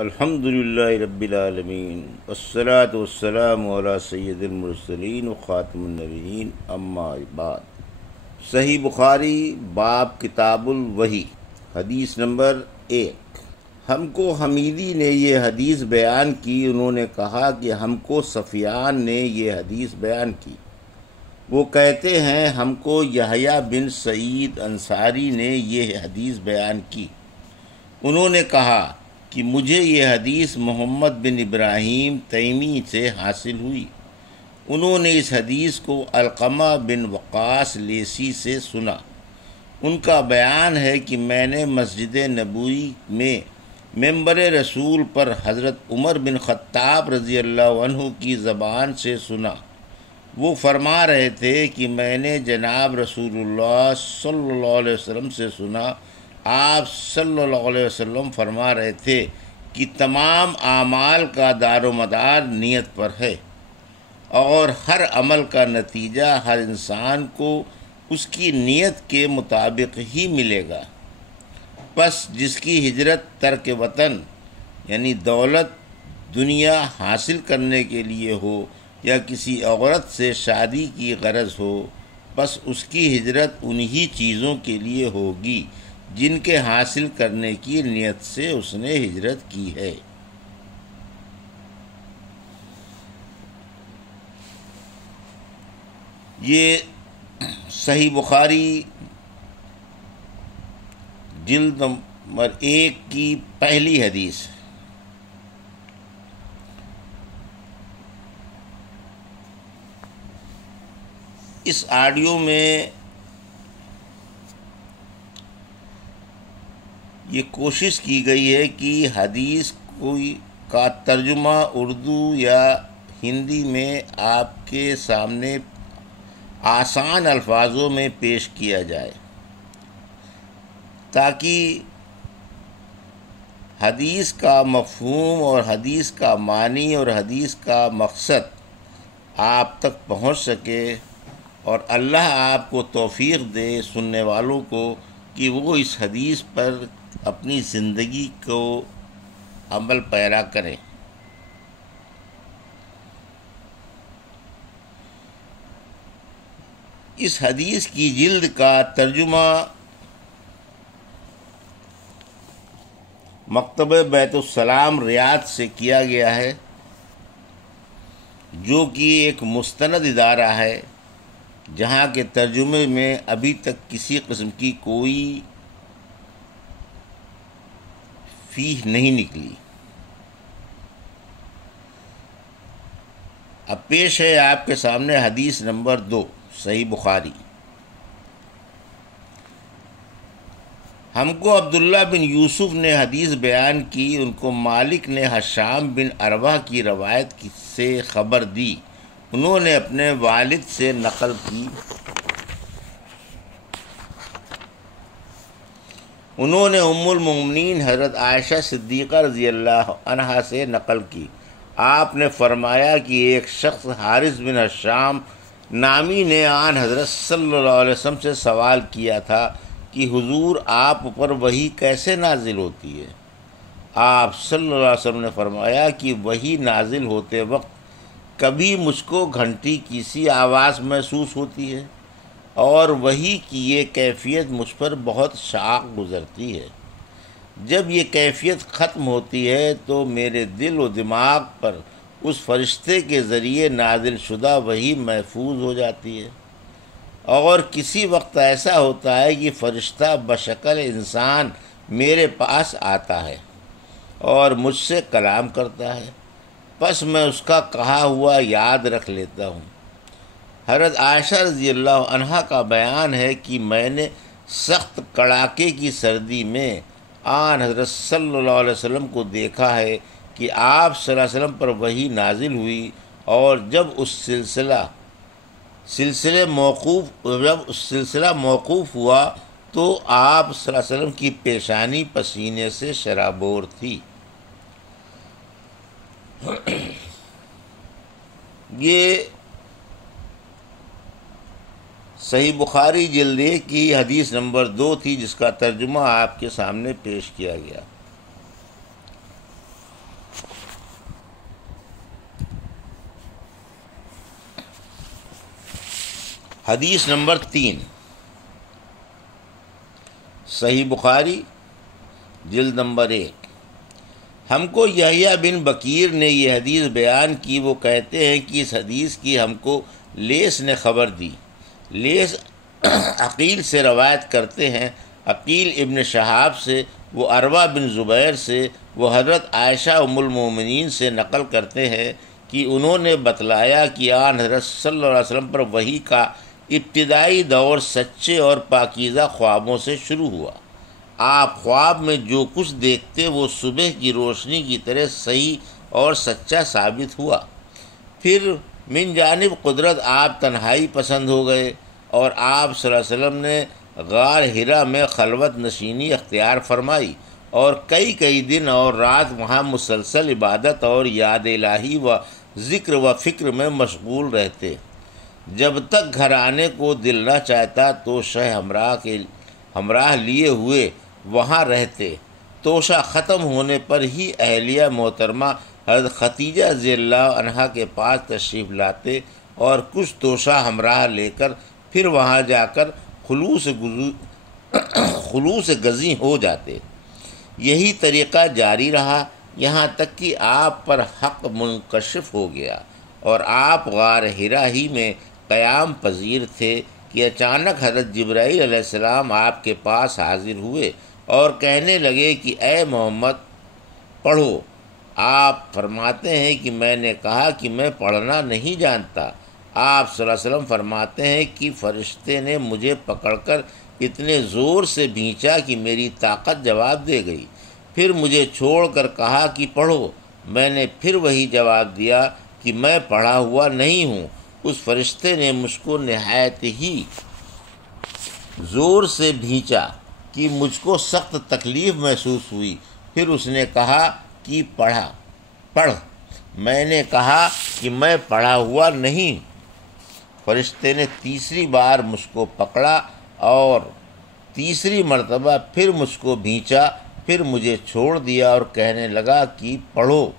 الحمد للہ رب العالمین والصلاة والسلام علی سید المرسلین و خاتم النبیین اما بعد۔ صحیح بخاری باب کتاب الوحی، حدیث نمبر 1۔ ہم کو حمیدی نے یہ حدیث بیان کی، انہوں نے کہا کہ ہم کو سفیان نے یہ حدیث بیان کی۔ وہ کہتے ہیں ہم کو یحییٰ بن سعید انصاری نے یہ حدیث بیان کی۔ انہوں نے کہا کہ مجھے یہ حدیث محمد بن ابراہیم تیمی سے حاصل ہوئی۔ انہوں نے اس حدیث کو علقمہ بن وقاص لیثی سے سنا۔ ان کا بیان ہے کہ میں نے مسجد نبوی میں ممبر رسول پر حضرت عمر بن خطاب رضی اللہ عنہ کی زبان سے سنا۔ وہ فرما رہے تھے کہ میں نے جناب رسول اللہ صلی اللہ علیہ وسلم سے سنا۔ آپ صلی اللہ علیہ وسلم فرما رہے تھے کہ تمام اعمال کا دار و مدار نیت پر ہے، اور ہر عمل کا نتیجہ ہر انسان کو اس کی نیت کے مطابق ہی ملے گا۔ پس جس کی ہجرت ترک وطن یعنی دولت دنیا حاصل کرنے کے لیے ہو یا کسی عورت سے شادی کی غرض ہو، پس اس کی ہجرت انہی چیزوں کے لیے ہوگی جن کے حاصل کرنے کی نیت سے اس نے ہجرت کی ہے۔ یہ صحیح بخاری جلد نمبر 1 کی پہلی حدیث۔ اس آڈیو میں یہ کوشش کی گئی ہے کہ حدیث کا ترجمہ اردو یا ہندی میں آپ کے سامنے آسان الفاظوں میں پیش کیا جائے، تاکہ حدیث کا مفہوم اور حدیث کا معنی اور حدیث کا مقصد آپ تک پہنچ سکے، اور اللہ آپ کو توفیق دے سننے والوں کو کہ وہ اس حدیث پر اپنی زندگی کو عمل پیرا کریں۔ اس حدیث کی جلد کا ترجمہ مکتبہ بیت السلام ریاض سے کیا گیا ہے، جو کہ ایک مستند ادارہ ہے جہاں کے ترجمے میں ابھی تک کسی قسم کی کوئی فی نہیں نکلی۔ اب پیش ہے آپ کے سامنے حدیث نمبر 2، صحیح بخاری۔ ہم کو عبداللہ بن یوسف نے حدیث بیان کی، ان کو مالک نے ہشام بن عروہ کی روایت سے خبر دی، انہوں نے اپنے والد سے نقل کی۔ انہوں نے ام المؤمنین حضرت عائشہ صدیقہ رضی اللہ عنہا سے نقل کی۔ آپ نے فرمایا کہ ایک شخص حارث بن ہشام نامی نے آن حضرت صلی اللہ علیہ وسلم سے سوال کیا تھا کہ حضور آپ پر وحی کیسے نازل ہوتی ہے؟ آپ صلی اللہ علیہ وسلم نے فرمایا کہ وحی نازل ہوتے وقت کبھی مجھ کو گھنٹی کی سی آواز محسوس ہوتی ہے، اور وحی کی یہ کیفیت مجھ پر بہت شاق گزرتی ہے۔ جب یہ کیفیت ختم ہوتی ہے تو میرے دل و دماغ پر اس فرشتے کے ذریعے نازل شدہ وحی محفوظ ہو جاتی ہے، اور کسی وقت ایسا ہوتا ہے کہ فرشتہ بشکل انسان میرے پاس آتا ہے اور مجھ سے کلام کرتا ہے، پس میں اس کا کہا ہوا یاد رکھ لیتا ہوں۔ حضرت عائشہ رضی اللہ عنہا کا بیان ہے کہ میں نے سخت کڑاکے کی سردی میں آن حضرت صلی اللہ علیہ وسلم کو دیکھا ہے کہ آپ صلی اللہ علیہ وسلم پر وحی نازل ہوئی، اور جب اس سلسلہ موقوف ہوا تو آپ صلی اللہ علیہ وسلم کی پیشانی پسینے سے شرابور تھی۔ یہ صحیح بخاری جلد 1 کی حدیث نمبر 2 تھی، جس کا ترجمہ آپ کے سامنے پیش کیا گیا۔ حدیث نمبر 3، صحیح بخاری جلد نمبر 1۔ ہم کو یحییٰ بن بکیر نے یہ حدیث بیان کی۔ وہ کہتے ہیں کہ اس حدیث کی ہم کو لیث نے خبر دی۔ لیث عقیل سے روایت کرتے ہیں، عقیل ابن شہاب سے، وہ عروہ بن زبیر سے، وہ حضرت عائشہ ام المومنین سے نقل کرتے ہیں کہ انہوں نے بتلایا کہ آن حضرت صلی اللہ علیہ وسلم پر وحی کا ابتدائی دور سچے اور پاکیزہ خوابوں سے شروع ہوا۔ آپ خواب میں جو کچھ دیکھتے وہ صبح کی روشنی کی طرح صحیح اور سچا ثابت ہوا۔ پھر من جانب قدرت آپ تنہائی پسند ہو گئے اور آپ صلی اللہ علیہ وسلم نے غار حرا میں خلوت نشینی اختیار فرمائی اور کئی دن اور رات وہاں مسلسل عبادت اور یاد الہی و ذکر و فکر میں مشغول رہتے۔ جب تک گھر آنے کو دل نہ چاہتا تو شہ ہمراہ لیے ہوئے وہاں رہتے۔ توشہ ختم ہونے پر ہی اہلیہ محترمہ حضرت خدیجہ رضی اللہ عنہا کے پاس تشریف لاتے اور کچھ توشہ ہمراہ لے کر پھر وہاں جا کر خلوص گزیں ہو جاتے۔ یہی طریقہ جاری رہا یہاں تک کہ آپ پر حق منکشف ہو گیا اور آپ غار حرا ہی میں قیام پذیر تھے کہ اچانک حضرت جبرائیل علیہ السلام آپ کے پاس حاضر ہوئے اور کہنے لگے کہ اے محمد پڑھو۔ آپ فرماتے ہیں کہ میں نے کہا کہ میں پڑھنا نہیں جانتا۔ آپ صلی اللہ علیہ وسلم فرماتے ہیں کہ فرشتے نے مجھے پکڑ کر اتنے زور سے بھینچا کہ میری طاقت جواب دے گئی۔ پھر مجھے چھوڑ کر کہا کہ پڑھو۔ میں نے پھر وہی جواب دیا کہ میں پڑھا ہوا نہیں ہوں۔ اس فرشتے نے مجھ کو نہایت ہی زور سے بھینچا کہ مجھ کو سخت تکلیف محسوس ہوئی۔ پھر اس نے کہا کہ پڑھ۔ میں نے کہا کہ میں پڑھا ہوا نہیں۔ فرشتے نے تیسری بار مجھ کو پکڑا اور تیسری مرتبہ پھر مجھ کو بھینچا، پھر مجھے چھوڑ دیا اور کہنے لگا کہ پڑھو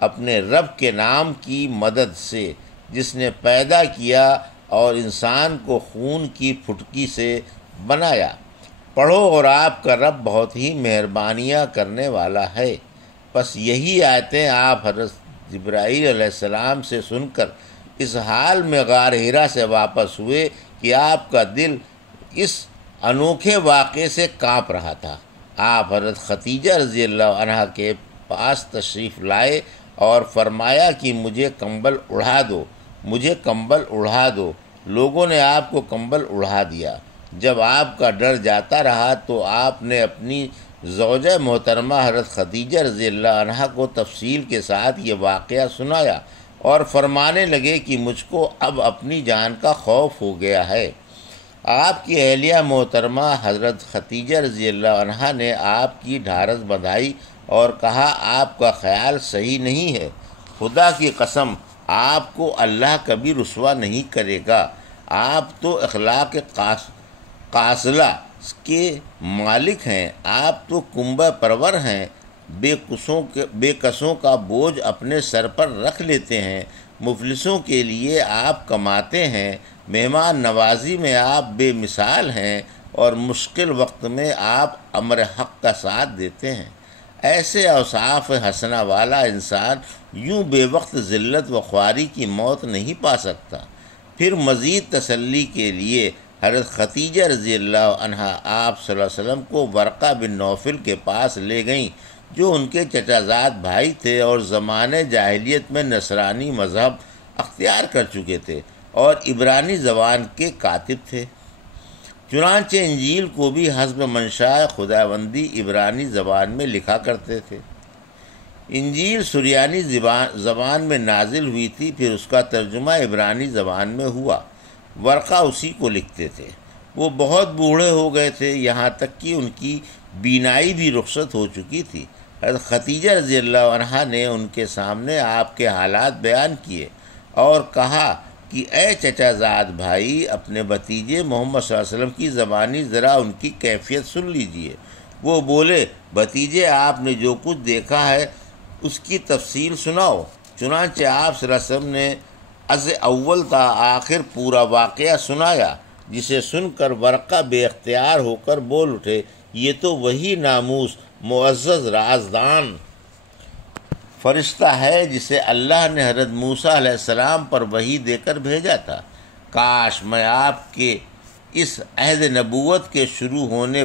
اپنے رب کے نام کی مدد سے جس نے پیدا کیا اور انسان کو خون کی پھٹکی سے بنایا۔ پڑھو اور آپ کا رب بہت ہی مہربانیاں کرنے والا ہے۔ بس یہی آیتیں آپ حضرت جبرائیل علیہ السلام سے سن کر اس حال میں غار حرا سے واپس ہوئے کہ آپ کا دل اس انوکھے واقعے سے کانپ رہا تھا۔ آپ حضرت خدیجہ رضی اللہ عنہا کے پاس تشریف لائے اور فرمایا کہ مجھے کمبل اڑھا دو۔ لوگوں نے آپ کو کمبل اڑھا دیا۔ جب آپ کا ڈر جاتا رہا تو آپ نے اپنی زوجہ محترمہ حضرت خدیجہ رضی اللہ عنہا کو تفصیل کے ساتھ یہ واقعہ سنایا اور فرمانے لگے کہ مجھ کو اب اپنی جان کا خوف ہو گیا ہے۔ آپ کی اہلیہ محترمہ حضرت خدیجہ رضی اللہ عنہا نے آپ کی ڈھارس بندھائی اور کہا آپ کا خیال صحیح نہیں ہے، خدا کی قسم آپ کو اللہ کبھی رسوا نہیں کرے گا۔ آپ تو اخلاق قاصلہ کے مالک ہیں، آپ تو کنبہ پرور ہیں، بے کسوں کا بوجھ اپنے سر پر رکھ لیتے ہیں، مفلسوں کے لیے آپ کماتے ہیں، مہمان نوازی میں آپ بے مثال ہیں اور مشکل وقت میں آپ امر حق کا ساتھ دیتے ہیں۔ ایسے اوصاف حسنہ والا انسان یوں بے وقت ذلت و خواری کی موت نہیں پا سکتا۔ پھر مزید تسلی کے لیے حضرت خدیجہ رضی اللہ عنہا آپ صلی اللہ علیہ وسلم کو ورقہ بن نوفل کے پاس لے گئیں جو ان کے چچا زاد بھائی تھے اور زمانے جاہلیت میں نصرانی مذہب اختیار کر چکے تھے اور عبرانی زبان کے کاتب تھے۔ چنانچہ انجیل کو بھی حسب منشاء خداوندی عبرانی زبان میں لکھا کرتے تھے۔ انجیل سریانی زبان میں نازل ہوئی تھی، پھر اس کا ترجمہ عبرانی زبان میں ہوا۔ ورقہ اسی کو لکھتے تھے۔ وہ بہت بوڑھے ہو گئے تھے، یہاں تک کہ ان کی بینائی بھی رخصت ہو چکی تھی۔ حضرت خدیجہ رضی اللہ عنہا نے ان کے سامنے آپ کے حالات بیان کیے اور کہا کہ اے چچا زاد بھائی، اپنے بھتیجے محمد صلی اللہ علیہ وسلم کی زبانی ذرا ان کی کیفیت سن لیجئے۔ وہ بولے، بھتیجے آپ نے جو کچھ دیکھا ہے اس کی تفصیل سناؤ۔ چنانچہ آپ صلی اللہ علیہ وسلم نے از اول تا آخر پورا واقعہ سنایا، جسے سن کر ورقہ بے اختیار ہو کر بول اٹھے، یہ تو وہی ناموس معزز رازدان فرشتہ ہے جسے اللہ نے حضرت موسیٰ علیہ السلام پر وحی دے کر بھیجا تھا۔ کاش میں آپ کے اس عہد نبوت کے شروع ہونے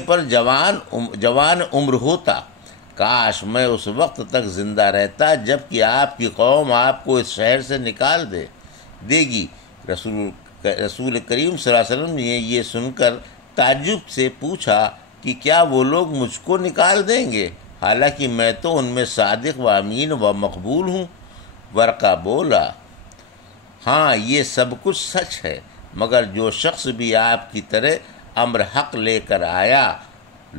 پر جوان عمر ہوتا، کاش میں اس وقت تک زندہ رہتا جب کہ آپ کی قوم آپ کو اس شہر سے نکال دے گی۔ رسول کریم صلی اللہ علیہ وسلم نے یہ سن کر تعجب سے پوچھا کہ کیا وہ لوگ مجھ کو نکال دیں گے، حالانکہ میں تو ان میں صادق و امین و مقبول ہوں؟ ورقہ بولا، ہاں یہ سب کچھ سچ ہے، مگر جو شخص بھی آپ کی طرح امر حق لے کر آیا،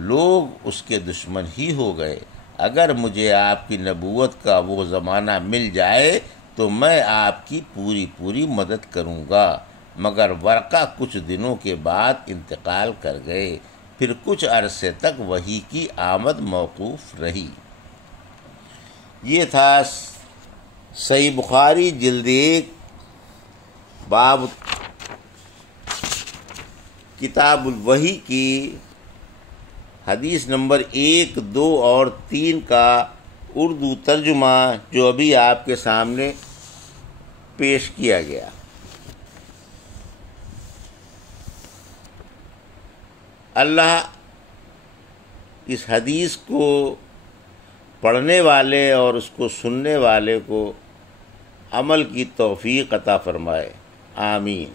لوگ اس کے دشمن ہی ہو گئے۔ اگر مجھے آپ کی نبوت کا وہ زمانہ مل جائے تو میں آپ کی پوری مدد کروں گا۔ مگر ورقہ کچھ دنوں کے بعد انتقال کر گئے، پھر کچھ عرصے تک وحی کی آمد موقوف رہی۔ یہ تھا صحیح بخاری جلد 1 باب کتاب الوحی کی حدیث نمبر 1، 2 اور 3 کا اردو ترجمہ جو ابھی آپ کے سامنے پیش کیا گیا۔ اللہ اس حدیث کو پڑھنے والے اور اس کو سننے والے کو عمل کی توفیق عطا فرمائے، آمین۔